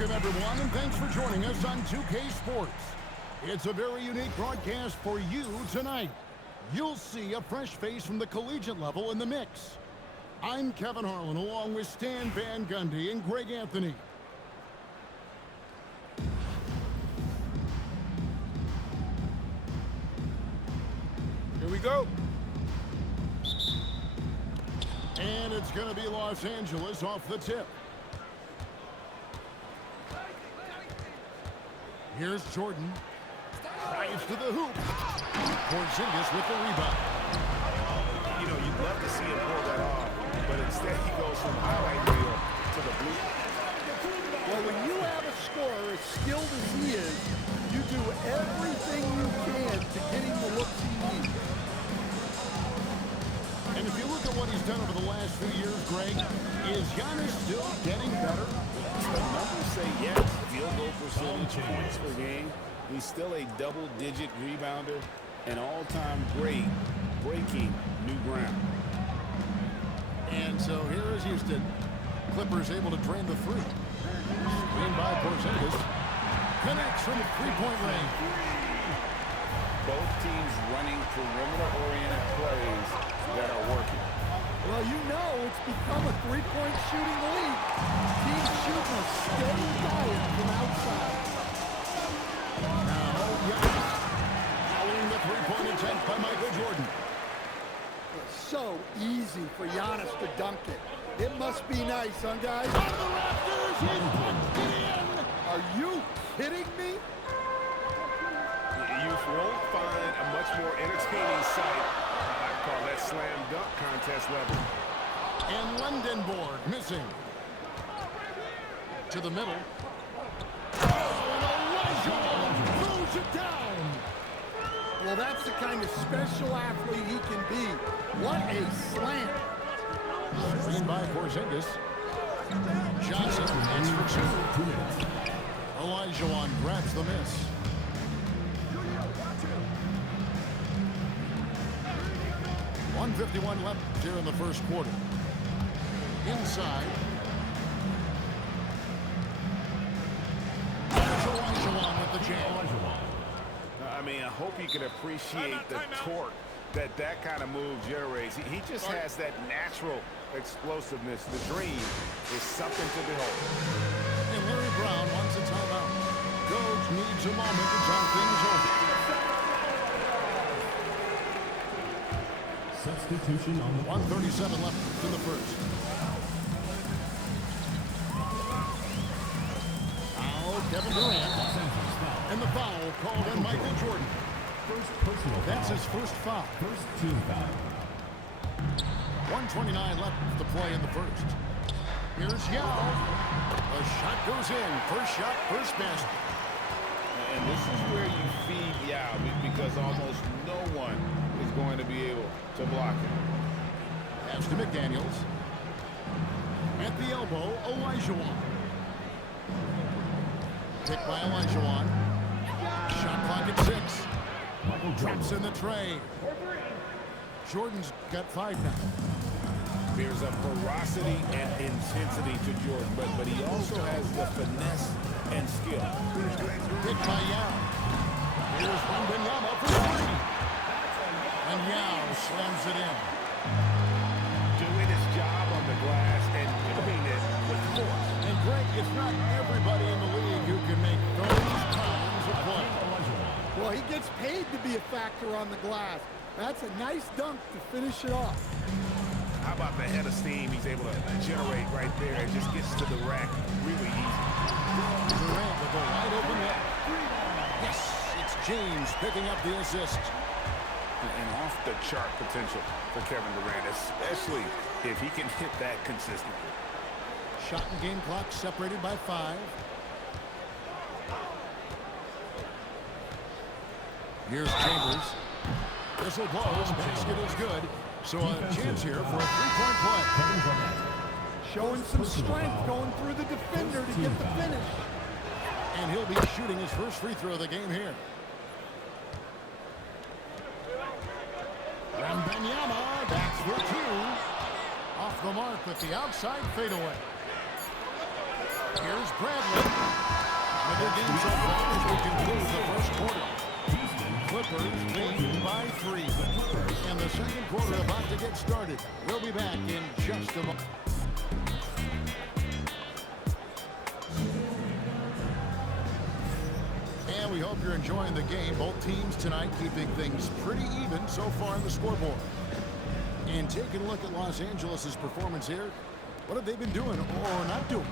Welcome, everyone, and thanks for joining us on 2K Sports. It's a very unique broadcast for you tonight. You'll see a fresh face from the collegiate level in the mix. I'm Kevin Harlan, along with Stan Van Gundy and Greg Anthony. Here we go. And it's going to be Los Angeles off the tip. Here's Jordan. Drives to the hoop. Porzingis with the rebound. You know, you'd love to see him pull that off, but instead he goes from highlight reel to the blue. Well, when you have a scorer as skilled as he is, you do everything you can to get him the looks he needs. And if you look at what he's done over the last few years, Greg, is Giannis still getting better? The numbers say yes. Field goal percentage, points per game. He's still a double-digit rebounder, an all-time great, breaking new ground. And so here is Houston. Clippers able to drain the three. Screen by Porzingis. Connects from three-point range. Both teams running perimeter-oriented plays that are working. Well, you know it's become a three-point shooting league. Teams shooting a steady diet from outside. Now, Giannis. Following the three-point attempt by Michael Jordan. It's so easy for Giannis to dunk it. It must be nice, huh, guys? On the rafters, he punched it in. Are you kidding me? You won't find a much more entertaining sight. I call that slam dunk contest level. And Lendenborg missing. To the middle. Oh, and Elijah throws it down. Well, that's the kind of special athlete he can be. What a slam. Screen by Porzingis. Johnson hits for two. Elijah grabs the miss. .151 left here in the first quarter. Inside. Elijah with the jam. I mean, I hope you can appreciate the torque that kind of move generates. He just has that natural explosiveness. The dream is something to behold. And Larry Brown wants a timeout. Coach needs a moment to talk things over. Substitution on the 1:37 left in the first. Now Kevin Durant. And the foul called on Michael Jordan. first personal That's foul. his first foul. First team foul. 1:29 left to play in the first. Here's Yao. The shot goes in. First shot, first basket. And this is where you feed Yao because almost no one is going to be able to block him. Pass to McDaniels. At the elbow, Olajuwon. Picked by Olajuwon. Shot clock at 6. Michael Drops in the tray. Jordan's got 5 now. There's a ferocity and intensity to Jordan, but he also has the finesse and skill. Picked by Yao. Here's Wembanyama for 3. And Yao slams it in. Doing his job on the glass and doing it with force. And Greg, it's not everybody in the league who can make those kinds of plays. Well, he gets paid to be a factor on the glass. That's a nice dunk to finish it off. How about the head of steam he's able to generate right there? It just gets to the rack really easy. Durant with a wide open look. Yes, it's James picking up the assist. And off-the-chart potential for Kevin Durant, especially if he can hit that consistently. Shot and game clock separated by 5. Here's Chambers. Whistle blows. Basket is good. So a chance here for a three-point play. Showing some strength going through the defender to get the finish. And he'll be shooting his first free throw of the game here. Wembanyama, that's for 2. Off the mark with the outside fadeaway. Here's Bradley. Another game so far as we conclude the first quarter. Clippers lead by 3. And the second quarter about to get started. We'll be back in just a moment. And we hope you're enjoying the game. Both teams tonight keeping things pretty even so far on the scoreboard. And taking a look at Los Angeles' performance here, what have they been doing or not doing?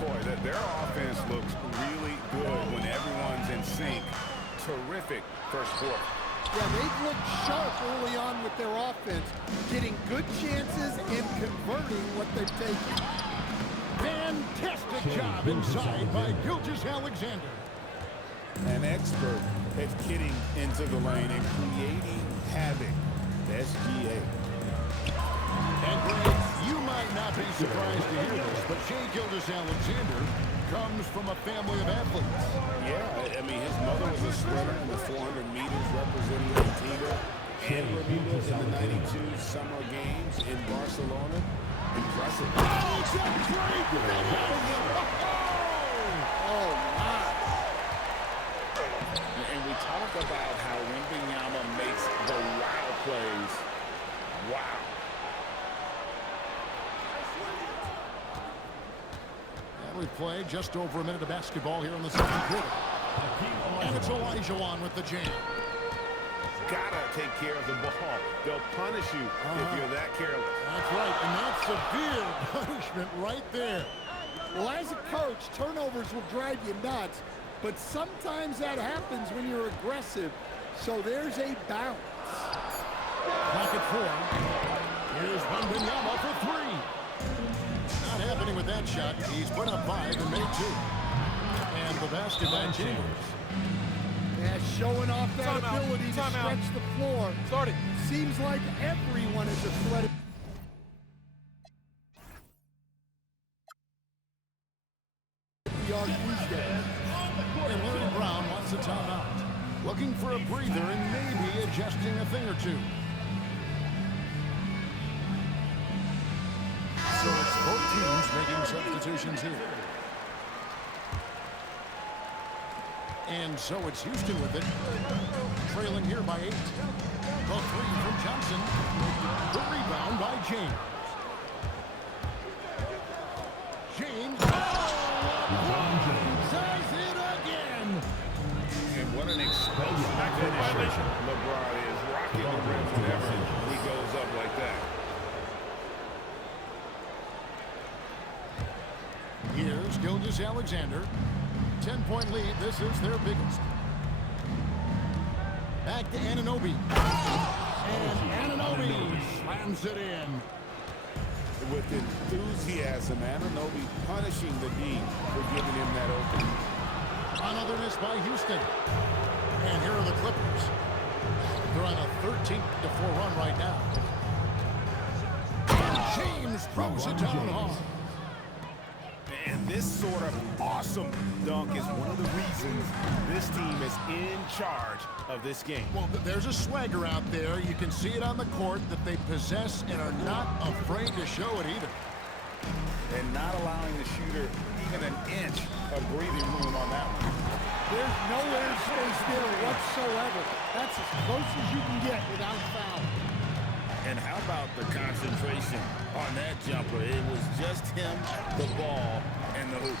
Boy, their offense looks really good when everyone's in sync. Terrific first quarter. Yeah, they've looked sharp early on with their offense, getting good chances and converting what they've taken. Fantastic job inside by Gilgeous-Alexander. An expert at getting into the lane and creating havoc. SGA. And Greg, you might not be surprised to hear this, but Shai Gilgeous-Alexander comes from a family of athletes. Yeah, I mean, his mother was a sprinter in the 400 meters representing Antigua and Bermuda in the 92 Summer Games in Barcelona. Impressive. Oh, that's great! Oh, my. And we talk about how Wembanyama makes the wow plays. Wow. And we've played just over a minute of basketball here in the second quarter. And it's Olajuwon with the jam. Gotta take care of the ball. They'll punish you if you're that careless. That's right, and that's severe punishment right there. Well, as a coach, turnovers will drive you nuts, but sometimes that happens when you're aggressive. So there's a bounce. Clock at 4. Here's Wembanyama for 3. Not happening with that shot. He's put up 5 and made 2. And the basket by Chambers. Yeah, showing off that ability to stretch the floor. Started. Seems like everyone is a threat. And Larry Brown wants a timeout. Looking for a breather and maybe adjusting a thing or two. So it's both teams making substitutions here. And so it's Houston with it. Trailing here by 8. The 3 from Johnson. The rebound by James. James. Says it again. And what an explosive finish LeBron is. Rocking the rim whenever he goes up like that. Here's Gilgeous-Alexander. 10-point lead. This is their biggest. Back to Anunoby. And Anunoby slams it in. With enthusiasm, Anunoby punishing the D for giving him that opening. Another miss by Houston. And here are the Clippers. They're on a 13-4 run right now. And James throws it down hard. And this sort of awesome dunk is one of the reasons this team is in charge of this game. Well, there's a swagger out there. You can see it on the court that they possess and are not afraid to show it either. And not allowing the shooter even an inch of breathing room on that one. There's no airspace there whatsoever. That's as close as you can get without foul. And how about the concentration on that jumper? It was just him, the ball, and the hoop.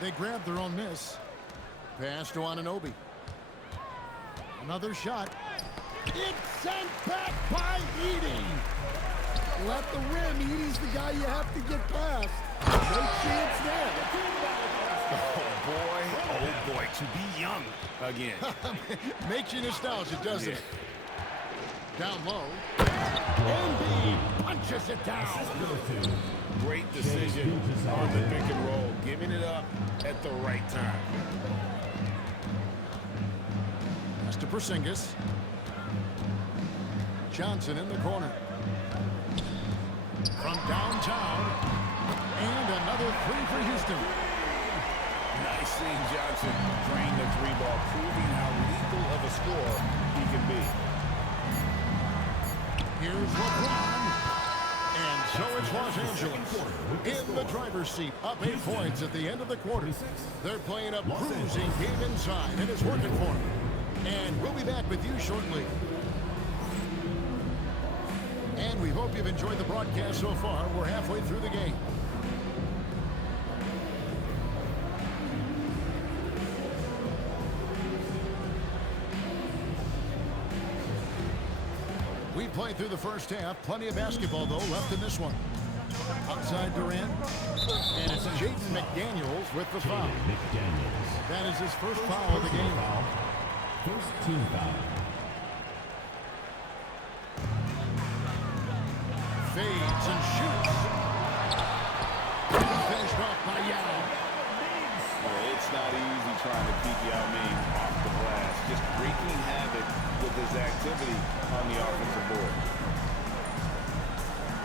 They grabbed their own miss. Pass to Anunoby. Another shot. It's sent back by Edey. Let the rim. Edey's the guy you have to get past. No chance there. Oh boy, to be young again. Makes you nostalgic, doesn't it? Down low. Embiid punches it down. Great decision on the pick and roll, giving it up at the right time. That's to Porzingis. Johnson in the corner. From downtown. And another 3 for Houston. Nice seeing Johnson drain the 3-ball, proving how lethal of a scorer he can be. Here's LeBron. And So it's Los Angeles in the driver's seat, up 8 points at the end of the quarter. They're playing a bruising game inside, and it's working for them. And we'll be back with you shortly. And we hope you've enjoyed the broadcast so far. We're halfway through the game. We played through the first half. Plenty of basketball, though, left in this one. Outside Durant. And it's Jaden McDaniels with the foul. That is his first foul of the game. First team foul. Fades and shoots. Finished off by Yao. Well, it's not easy trying to keep Yao Ming off the glass. Just wreaking havoc with his activity on the offensive board.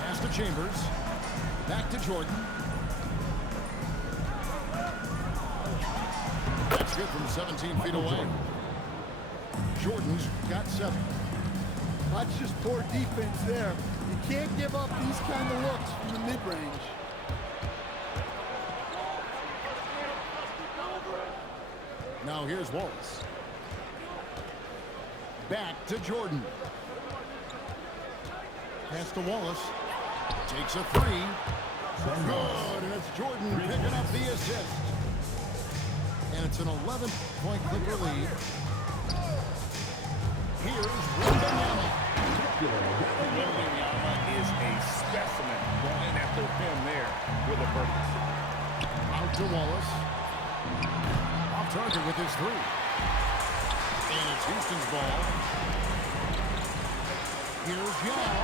Pass to Chambers. Back to Jordan. That's good from 17 feet away. Jordan's got 7. That's just poor defense there. You can't give up these kind of looks from the mid-range. Now here's Wallace. Back to Jordan. Pass to Wallace. Takes a 3. Good, and it's Jordan picking up the assist. And it's an 11-point Clipper lead. Here's Wembanyama. Wembanyama is a specimen going after him there with a burst. Out to Wallace. Off target with his 3. And it's Houston's ball. Here's Yao.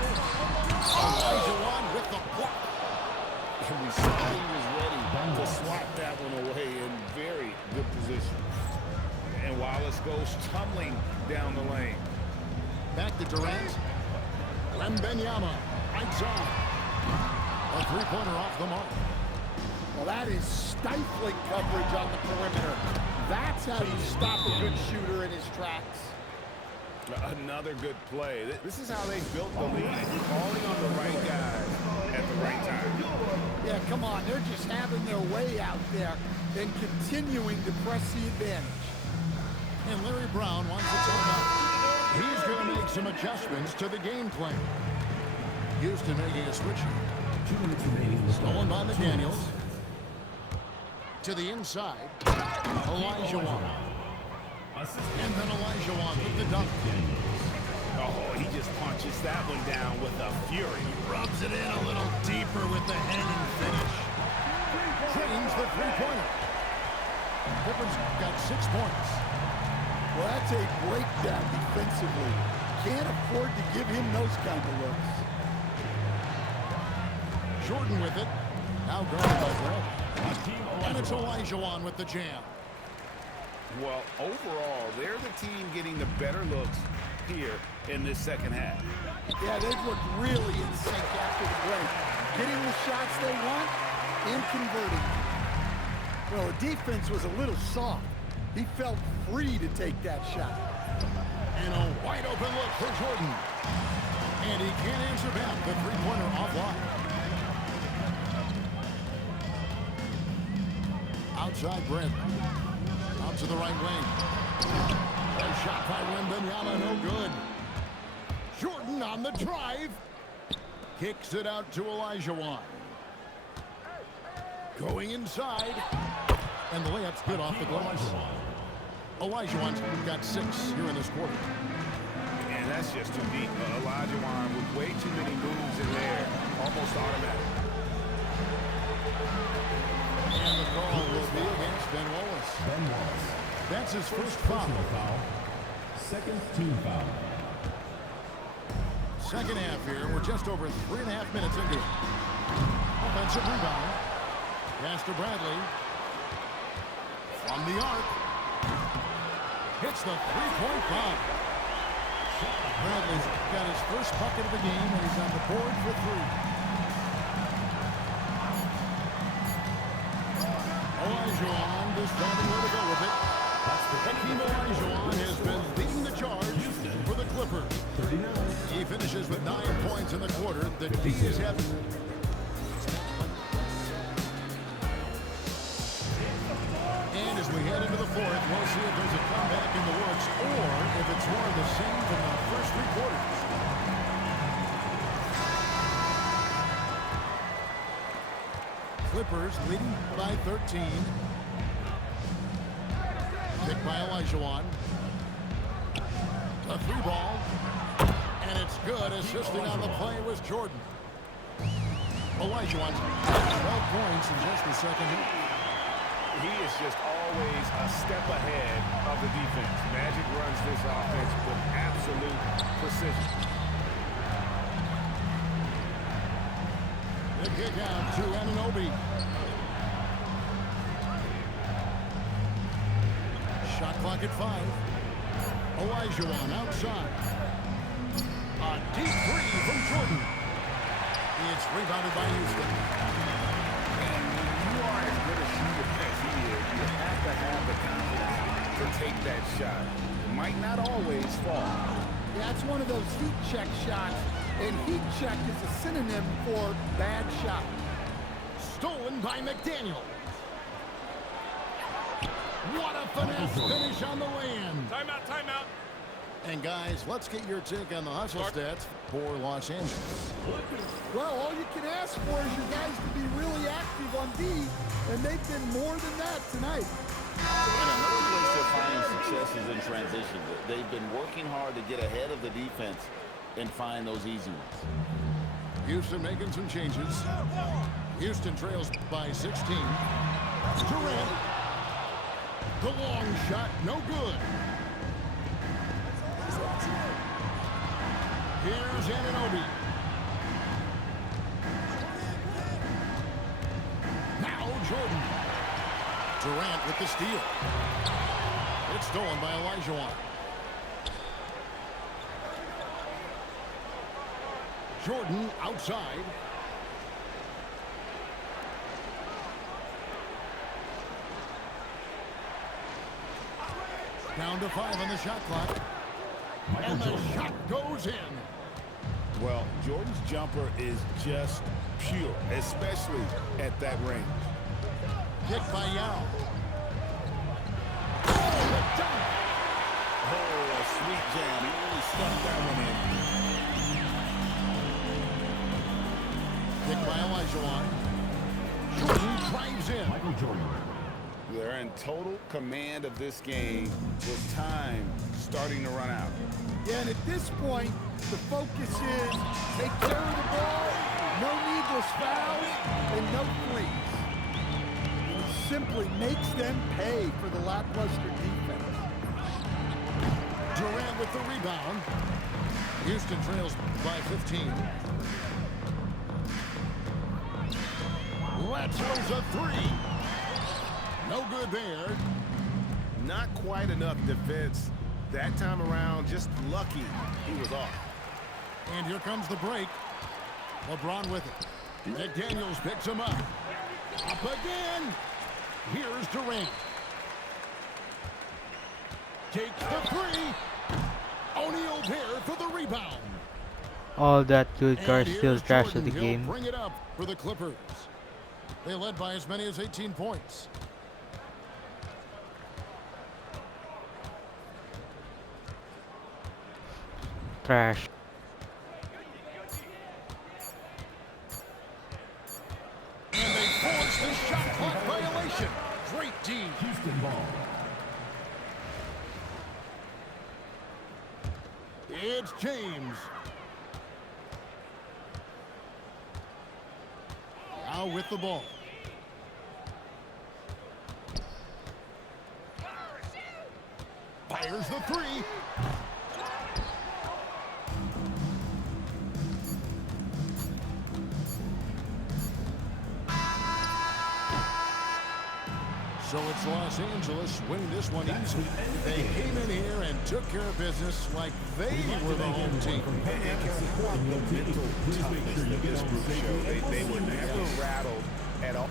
Olajuwon with the block. And we saw he was ready to swat that one away in very good position. And Wallace goes tumbling down the lane. Back to Durant. Wembanyama. Right on. A 3-pointer off the mark. Well, that is stifling coverage on the perimeter. That's how you stop a good shooter in his tracks. Another good play. This is how they built the lead. Calling on the right guys at the right time. Yeah, come on. They're just having their way out there and continuing to press the advantage. And Larry Brown wants it all out. He's going to make some adjustments to the game plan. Houston making a switch. 2 minutes remaining. Stolen by McDaniels. To the inside. Olajuwon. And then Olajuwon with the dunk. Oh, he just punches that one down with a fury. Rubs it in a little deeper with the hand and finish. Drains the 3-pointer. Clippers got 6 points. Well, that's a breakdown defensively. Can't afford to give him those kind of looks. Jordan with it. Now guarded by Bradley. And it's Olajuwon with the jam. Well, overall, they're the team getting the better looks here in this second half. Yeah, they've looked really in sync after the break. Getting the shots they want and converting. Well, the defense was a little soft. He felt free to take that shot. And a wide open look for Jordan. And he can't answer back. The 3-pointer offline. Outside Brent. Out to the right wing. A shot by Wembanyama, no good. Jordan on the drive. Kicks it out to Olajuwon. Going inside. And the layup's good off the glass. Olajuwon's got 6 here in this quarter. And that's just too deep. Olajuwon with way too many moves in there. Almost automatic. And the call will be against Ben Wallace. Ben Wallace. That's his first foul. Personal foul. Second team foul. Second half here. We're just over 3.5 minutes into it. Offensive rebound. Pass to Bradley. From the arc. Hits the 3-point bomb. Bradley's got his first bucket of the game, and he's on the board for 3. Olajuwon just finding where to go with it. Hakeem Olajuwon has been leading the charge for the Clippers. 39. He finishes with 9 points in the quarter. The D is having fourth. We'll see if there's a comeback in the works or if it's more of the same from the first three quarters. Clippers leading by 13. Picked by Olajuwon. A three ball. And it's good. Assisting on the play was Jordan. Olajuwon, 12 points in just the second half. He is just always a step ahead of the defense. Magic runs this offense with absolute precision. The kick out to Anunoby. Shot clock at 5. Olajuwon outside. A deep three from Jordan. It's rebounded by Houston. And when you are as good a shooter as he is, you have to have the confidence to take that shot. It might not always fall. Yeah, it's one of those heat check shots, and heat check is a synonym for bad shot. Stolen by McDaniel. What a finesse finish on the lay-in. Timeout, timeout. And guys, let's get your take on the hustle stats for Los Angeles. Well, all you can ask for is your guys to be really active on D, and they've been more than that tonight. And another place they're finding success is in transition. They've been working hard to get ahead of the defense and find those easy ones. Houston making some changes. Houston trails by 16. Durant. The long shot, no good. Here's Anunoby. Now Jordan. Durant with the steal. It's stolen by Olajuwon. Jordan outside. Down to 5 on the shot clock. And the shot goes in. Well, Jordan's jumper is just pure, especially at that range. Kicked by Yao. Oh, a sweet jam. He really stuffed that one in. Kicked by Olajuwon. Jordan drives in. Michael Jordan. They're in total command of this game with time starting to run out. Yeah, and at this point, the focus is take care of the ball, no needless fouls, and no threes. It simply makes them pay for the lackluster defense. Durant with the rebound. Houston trails by 15. Let's a three. No good there. Not quite enough defense that time around. Just lucky he was off. And here comes the break. LeBron with it. McDaniels picks him up. Up again. Here's Durant. Takes the three. O'Neal there for the rebound. All that good And guard here's still crashed Jordan. the He'll game. bring it up for the Clippers. They led by as many as 18 points. Trash. And they force the shot clock violation. Great D. Houston ball. It's James. Now with the ball. Fires the three. So it's Los Angeles winning this one easily. They came in here and took care of business like they were the home team. They were never rattled at all.